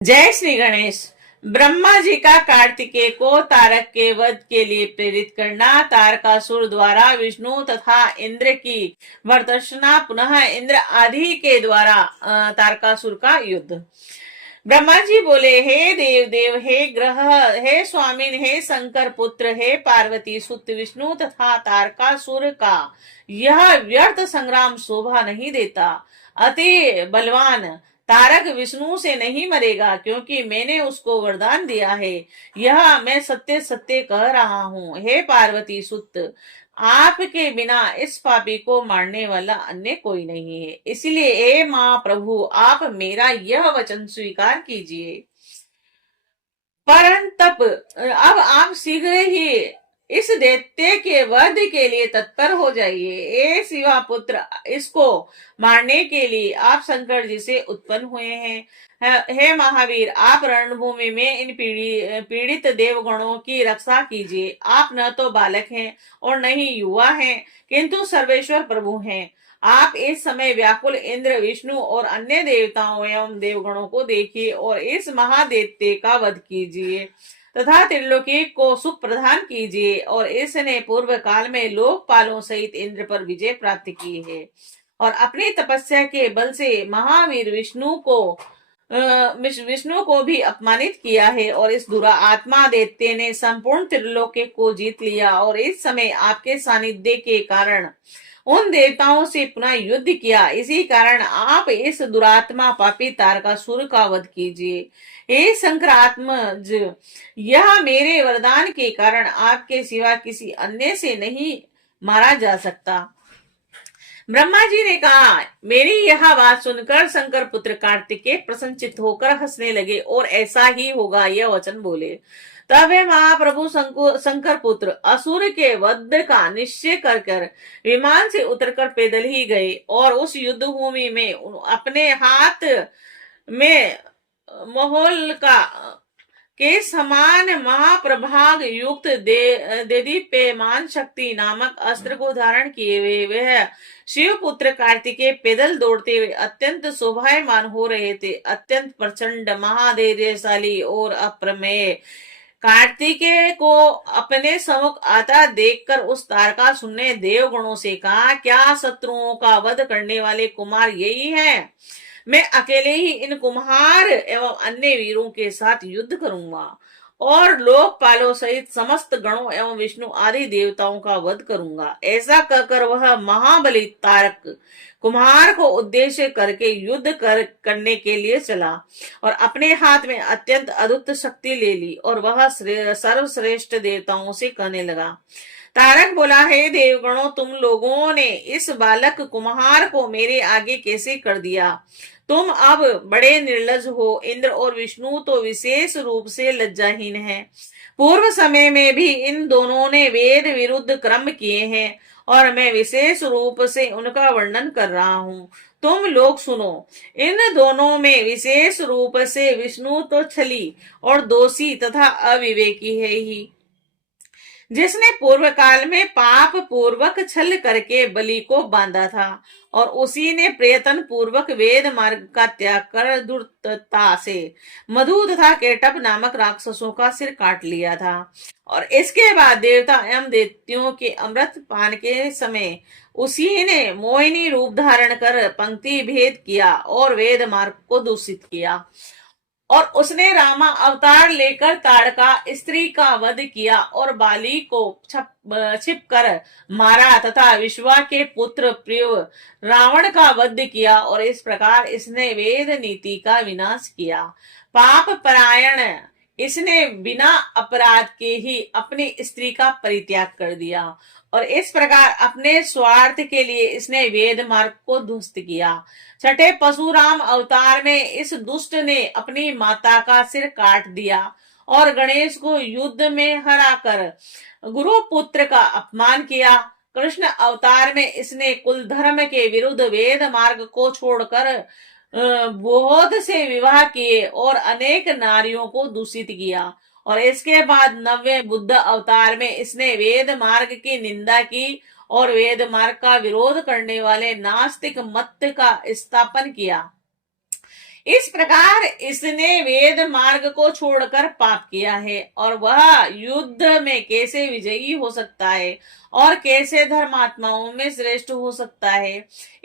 जय श्री गणेश। ब्रह्मा जी का कार्तिकेय को तारक के वध के लिए प्रेरित करना, तारकासुर द्वारा विष्णु तथा इंद्र की वरदक्षिणा, पुनः इंद्र आदि के द्वारा तारकासुर का युद्ध। ब्रह्मा जी बोले, हे देव देव, हे ग्रह, हे स्वामिन, हे शंकर पुत्र, हे पार्वती सुत विष्णु तथा तारकासुर का यह व्यर्थ संग्राम शोभा नहीं देता। अति बलवान तारक विष्णु से नहीं मरेगा, क्योंकि मैंने उसको वरदान दिया है। यह मैं सत्य सत्य कह रहा हूँ। हे पार्वती सुत, आपके बिना इस पापी को मारने वाला अन्य कोई नहीं है। इसलिए हे माँ प्रभु, आप मेरा यह वचन स्वीकार कीजिए। परंतप अब आप शीघ्र ही इस दैत्य के वध के लिए तत्पर हो जाइए। ए शिवा पुत्र, इसको मारने के लिए आप शंकर जी से उत्पन्न हुए हैं। हे महावीर, आप रणभूमि में इन पीड़ित देवगणों की रक्षा कीजिए। आप न तो बालक हैं और न ही युवा हैं, किंतु सर्वेश्वर प्रभु हैं। आप इस समय व्याकुल इंद्र, विष्णु और अन्य देवताओं एवं देवगणों को देखिए और इस महादैत्य का वध कीजिए तथा त्रिलोकी को सुख प्रदान कीजिए। और इसने पूर्व काल में लोकपालों सहित इंद्र पर विजय प्राप्त की है और अपनी तपस्या के बल से महावीर विष्णु को भी अपमानित किया है। और इस दुरात्मा दैत्य ने संपूर्ण त्रिलोकी को जीत लिया और इस समय आपके सानिध्य के कारण उन देवताओं से पुनः युद्ध किया। इसी कारण आप इस दुरात्मा पापी तारकासुर का वध कीजिए। हे शंकरात्मज, यह मेरे वरदान के कारण आपके सिवा किसी अन्य से नहीं मारा जा सकता। ब्रह्मा जी ने कहा, मेरी यह बात सुनकर शंकर पुत्र कार्तिकेय प्रसन्नचित्त होकर हंसने लगे और ऐसा ही होगा यह वचन बोले। तब वे महाप्रभु शंकर पुत्र असुर के वध का निश्चय कर विमान से उतरकर पैदल ही गए और उस युद्ध भूमि में अपने हाथ में मोहल के समान महाप्रभाग युक्त देदीप्यमान शक्ति नामक अस्त्र को धारण किए हुए वह शिव पुत्र कार्तिकेय पैदल दौड़ते हुए अत्यंत शोभायमान हो रहे थे। अत्यंत प्रचंड, महाधैर्यशाली और अप्रमेय कार्तिकेय को अपने सम्मुख आता देखकर उस तारकासुर ने देवगणों से कहा, क्या शत्रुओं का वध करने वाले कुमार यही हैं? मैं अकेले ही इन कुम्हार एवं अन्य वीरों के साथ युद्ध करूंगा और लोकपालों सहित समस्त गणों एवं विष्णु आदि देवताओं का वध करूंगा। ऐसा कहकर वह महाबली तारक कुम्हार को उद्देश्य करके युद्ध करने के लिए चला और अपने हाथ में अत्यंत अद्भुत शक्ति ले ली और वह सर्वश्रेष्ठ देवताओं से कहने लगा। तारक बोला, हे देवगणों, तुम लोगों ने इस बालक कुम्हार को मेरे आगे कैसे कर दिया? तुम अब बड़े निर्लज हो। इंद्र और विष्णु तो विशेष रूप से लज्जाहीन हैं। पूर्व समय में भी इन दोनों ने वेद विरुद्ध कर्म किए हैं और मैं विशेष रूप से उनका वर्णन कर रहा हूँ। तुम लोग सुनो। इन दोनों में विशेष रूप से विष्णु तो छली और दोषी तथा अविवेकी है ही, जिसने पूर्व काल में पाप पूर्वक छल करके बलि को बांधा था और उसी ने प्रयत्न पूर्वक वेद मार्ग का त्याग कर दुर्तता से मधु तथा केटप नामक राक्षसों का सिर काट लिया था। और इसके बाद देवता एवं दैत्यों के अमृत पान के समय उसी ने मोहिनी रूप धारण कर पंक्ति भेद किया और वेद मार्ग को दूषित किया। और उसने रामा अवतार लेकर ताड़का स्त्री का वध किया और बाली को छिप कर मारा तथा विश्वा के पुत्र प्रिय रावण का वध किया। और इस प्रकार इसने वेद नीति का विनाश किया। पाप परायण इसने बिना अपराध के ही अपनी स्त्री का परित्याग कर दिया और इस प्रकार अपने स्वार्थ के लिए इसने वेद मार्ग को ध्वस्त किया। छठे परशुराम अवतार में इस दुष्ट ने अपनी माता का सिर काट दिया और गणेश को युद्ध में हराकर गुरु पुत्र का अपमान किया। कृष्ण अवतार में इसने कुल धर्म के विरुद्ध वेद मार्ग को छोड़कर बोध से विवाह किए और अनेक नारियों को दूषित किया। और इसके बाद 90वें बुद्ध अवतार में इसने वेद मार्ग की निंदा की और वेद मार्ग का विरोध करने वाले नास्तिक मत का स्थापन किया। इस प्रकार इसने वेद मार्ग को छोड़कर पाप किया है और वह युद्ध में कैसे विजयी हो सकता है और कैसे धर्मात्माओं में श्रेष्ठ हो सकता है।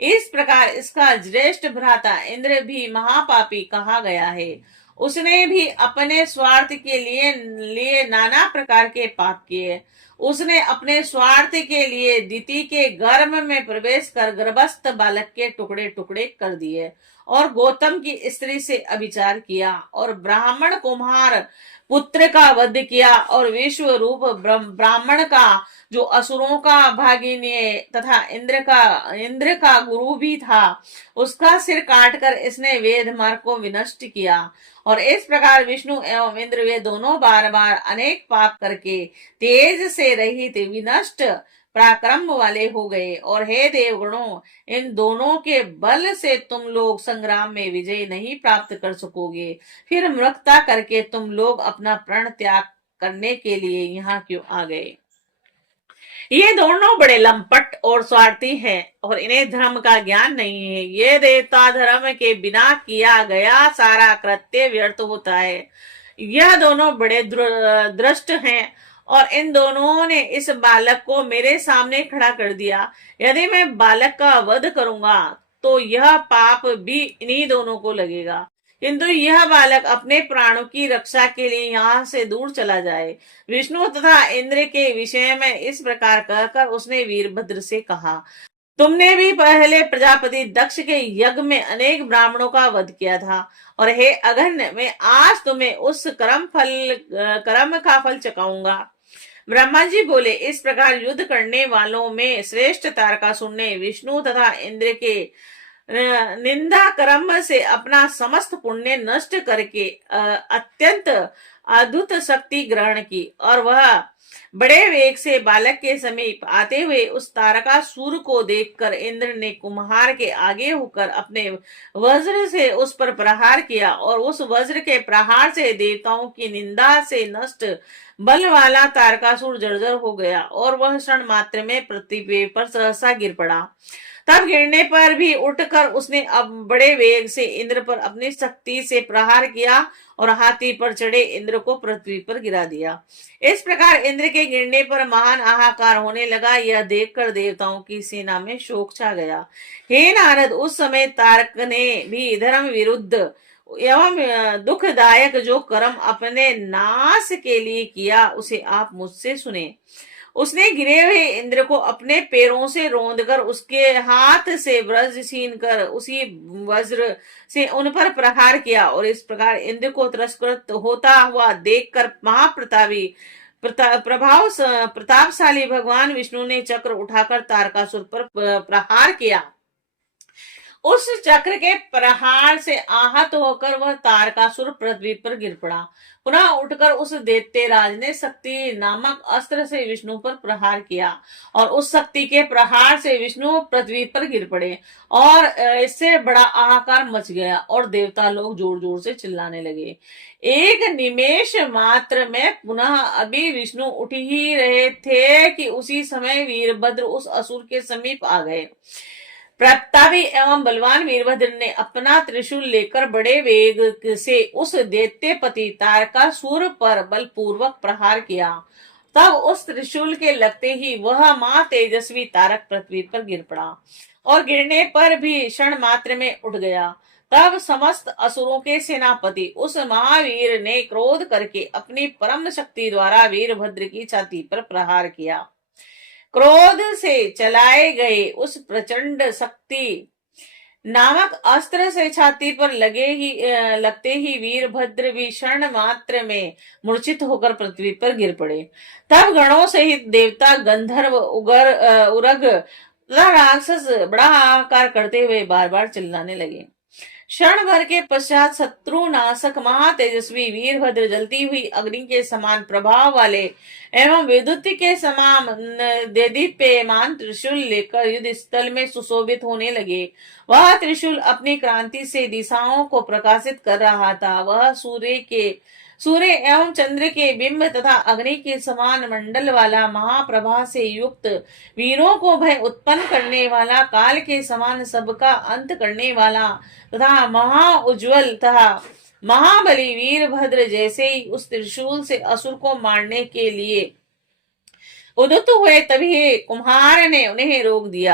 इस प्रकार इसका ज्येष्ठ भ्राता इंद्र भी महापापी कहा गया है। उसने भी अपने स्वार्थ के लिए नाना प्रकार के पाप किए। उसने अपने स्वार्थ के लिए दिति के गर्भ में प्रवेश कर गर्भस्थ बालक के टुकड़े टुकड़े कर दिए और गौतम की स्त्री से अभिचार किया और ब्राह्मण कुमार पुत्र का वध किया और विश्व रूप ब्राह्मण का जो असुरों का भागिनी तथा इंद्र का गुरु भी था उसका सिर काटकर इसने वेद मार्ग को विनष्ट किया। और इस प्रकार विष्णु एवं इंद्र वे दोनों बार बार अनेक पाप करके तेज से रहित विनष्ट पराक्रम वाले हो गए। और हे देवगणों, इन दोनों के बल से तुम लोग संग्राम में विजय नहीं प्राप्त कर सकोगे। फिर मूर्खता करके तुम लोग अपना प्राण त्याग करने के लिए यहाँ क्यों आ गए। ये दोनों बड़े लंपट और स्वार्थी हैं और इन्हें धर्म का ज्ञान नहीं है। ये देवता धर्म के बिना किया गया सारा कृत्य व्यर्थ होता है। यह दोनों बड़े दृष्ट हैं और इन दोनों ने इस बालक को मेरे सामने खड़ा कर दिया। यदि मैं बालक का वध करूंगा तो यह पाप भी इन्हीं दोनों को लगेगा, किंतु यह बालक अपने प्राणों की रक्षा के लिए यहाँ से दूर चला जाए। विष्णु तथा इंद्र के विषय में इस प्रकार कहकर उसने वीरभद्र से कहा, तुमने भी पहले प्रजापति दक्ष के यज्ञ में अनेक ब्राह्मणों का वध किया था और हे अगन्य, मैं आज तुम्हें उस कर्म का फल चुकाऊंगा। ब्रह्मा जी बोले, इस प्रकार युद्ध करने वालों में श्रेष्ठ तारकासुर ने विष्णु तथा इंद्र के निंदा कर्म से अपना समस्त पुण्य नष्ट करके अत्यंत अद्भुत शक्ति ग्रहण की और वह बड़े वेग से बालक के समीप आते हुए उस तारकासुर को देखकर इंद्र ने कुम्हार के आगे होकर अपने वज्र से उस पर प्रहार किया और उस वज्र के प्रहार से देवताओं की निंदा से नष्ट बल वाला तारकासुर जर्जर हो गया और वह क्षण मात्र में पृथ्वी पर सहसा गिर पड़ा। तब गिरने पर भी उठकर उसने अब बड़े वेग से इंद्र पर अपनी शक्ति से प्रहार किया और हाथी पर चढ़े इंद्र को पृथ्वी पर गिरा दिया। इस प्रकार इंद्र के गिरने पर महान हाहाकार होने लगा। यह देखकर देवताओं की सेना में शोक छा गया। हे नारद, उस समय तारक ने भी धर्म विरुद्ध एवं दुखदायक जो कर्म अपने नाश के लिए किया उसे आप मुझसे सुने। उसने गिरे हुए इंद्र को अपने पैरों से रौंदकर उसके हाथ से वज्र छीन कर उसी वज्र से उन पर प्रहार किया और इस प्रकार इंद्र को तिरस्कृत होता हुआ देखकर प्रतापशाली भगवान विष्णु ने चक्र उठाकर तारकासुर पर प्रहार किया। उस चक्र के प्रहार से आहत होकर वह तारकासुर पृथ्वी पर गिर पड़ा। पुनः उठकर उस दैत्यराज ने शक्ति नामक अस्त्र से विष्णु पर प्रहार किया और उस शक्ति के प्रहार से विष्णु पृथ्वी पर गिर पड़े और इससे बड़ा आहाकार मच गया और देवता लोग जोर जोर से चिल्लाने लगे। एक निमेष मात्र में पुनः अभी विष्णु उठ ही रहे थे कि उसी समय वीरभद्र उस असुर के समीप आ गए। प्रतापी एवं बलवान वीरभद्र ने अपना त्रिशूल लेकर बड़े वेग से उस दैत्यपति तारकासुर पर बलपूर्वक प्रहार किया। तब उस त्रिशूल के लगते ही वह मां तेजस्वी तारक पृथ्वी पर गिर पड़ा और गिरने पर भी क्षण मात्र में उठ गया। तब समस्त असुरों के सेनापति उस महावीर ने क्रोध करके अपनी परम शक्ति द्वारा वीरभद्र की छाती पर प्रहार किया। क्रोध से चलाए गए उस प्रचंड शक्ति नामक अस्त्र से छाती पर लगते ही वीरभद्र भी क्षण मात्र में मूर्छित होकर पृथ्वी पर गिर पड़े। तब गणों सहित देवता, गंधर्व, उरग तथा राक्षस बड़ा हाहाकार करते हुए बार बार चिल्लाने लगे। क्षण भर के पश्चात शत्रु नाशक महातेजस्वी वीरभद्र जलती हुई अग्नि के समान प्रभाव वाले एवं विद्युत के समान देदीप्यमान त्रिशूल लेकर युद्ध स्थल में सुशोभित होने लगे। वह त्रिशूल अपनी क्रांति से दिशाओं को प्रकाशित कर रहा था। वह सूर्य एवं चंद्र के बिंब तथा अग्नि के समान मंडल वाला, महाप्रभा से युक्त, वीरों को भय उत्पन्न करने वाला, काल के समान सबका अंत करने वाला तथा तथा महाउज्ज्वल तथा महाबली वीरभद्र जैसे ही उस त्रिशूल से असुर को मारने के लिए उद्यत हुए, तभी कुम्हार ने उन्हें रोक दिया।